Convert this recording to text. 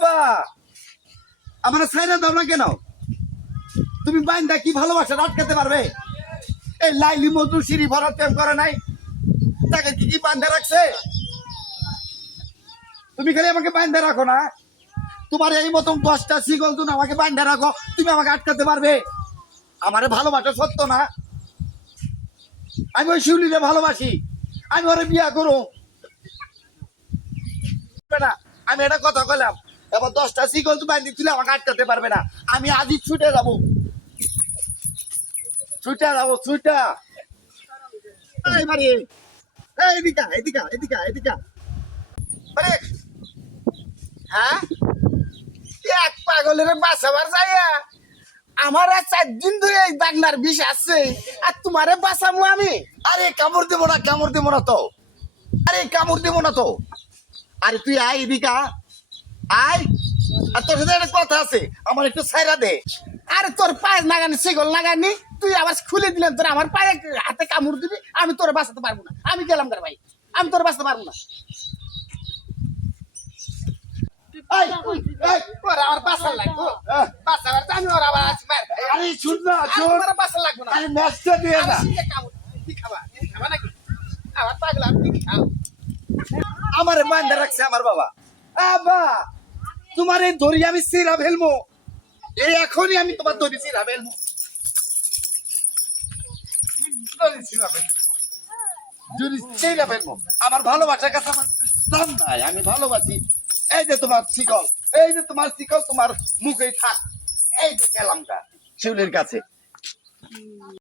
আবা আমার ছাইরা দাও না কেন? তুমি বাইন্দা কি ভালোবাসা আটকাতে পারবে? এই লাইলি মজুর সিঁড়ি ভরার প্রেম করে নাই, তাকে কি কি বান্ধা রাখছে? তুমি খালি আমাকে বান্ধা রাখো না, তোমার এই মতন 10টা শিকল তুমি আমাকে বান্ধা রাখো, তুমি আমাকে আটকাতে পারবে? আমারে ভালোবাসা সত্য না? আমি ওই শিউলিরে ভালোবাসি, আমি ওরে বিয়া করো না। আমি এটা কথা কইলাম, এবার 10টা শিকল তুমি বান্ধি তুলে আমাকে আটকাতে পারবে না। আমি আজই ছুটে যাবো, ছুটে যাবো, ছুটে এবারে এদিকা এদিকা এদিকা এদিকা। আরে হ্যাঁ, এক পাগলের বাঁচাবার যাইয়া আমার আর 4 দিন ধরে এই দাগনার বিষ আছে, আর তোমারে বাঁচাবো আমি? আরে কামড় দেবো না, কামড় দেবো না তো, আরে কামড় দেবো না তো। আরে তুই আয় এদিকা, আয়। আর তোর সাথে একটা কথা আছে, আমার একটু ছাইরা দে। আরে তোর পায়ে লাগানি সেগল লাগানি, তুই আবার খুলে দিলেন, তোর আমার পায়ে হাতে কামড় দিবি, আমি তোর বাঁচাতে পারবো না। আমি গেলাম রে ভাই, আমি তোর বাঁচাতে পারবো না। এই, এই, ওরা আমার বাঁচার লাগবো, বাঁচাবার তো আমি ওরা আবার আছি মার। আরে শুন না, শুন, আমার বাঁচার লাগবো না। আরে ম্যাচটা দিয়ে না, কি খাবা, কি খাবা নাকি? আমার পাগলা, কি খাও? আমারে বান্ধা রাখছে আমার বাবা। আবা তোমার এই দড়ি আমি সিরা ফেলবো, এই এখনই আমি তোমার দড়ি সিরা ফেলবো, দড়ি সিরা ফেলবো, দড়ি সিরা ফেলবো। আমার ভালোবাসার কাছে আমার দাম নাই, আমি ভালোবাসি। এই যে তোমার শিকল, এই যে তোমার শিকল, তোমার মুখেই থাক। এই যে গেলাম শিউলির কাছে।